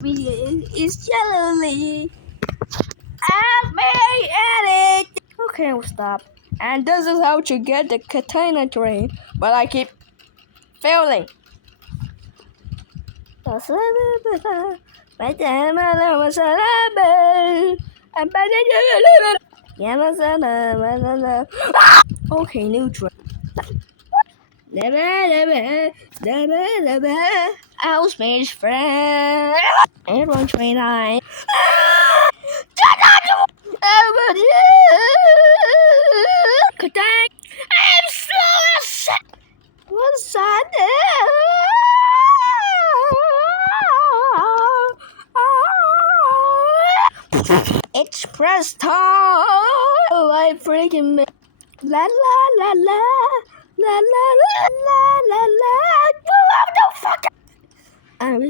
It's jelly. Ask me anything. Okay, we'll stop. And this is how to get the cotainer train, but I keep failing. Okay, new train. Our Spanish friend. And one train line. I'm slow as shit. What's that? Express time. Oh, I freaking la la la la la la la la la la. Go out the fuck. I'm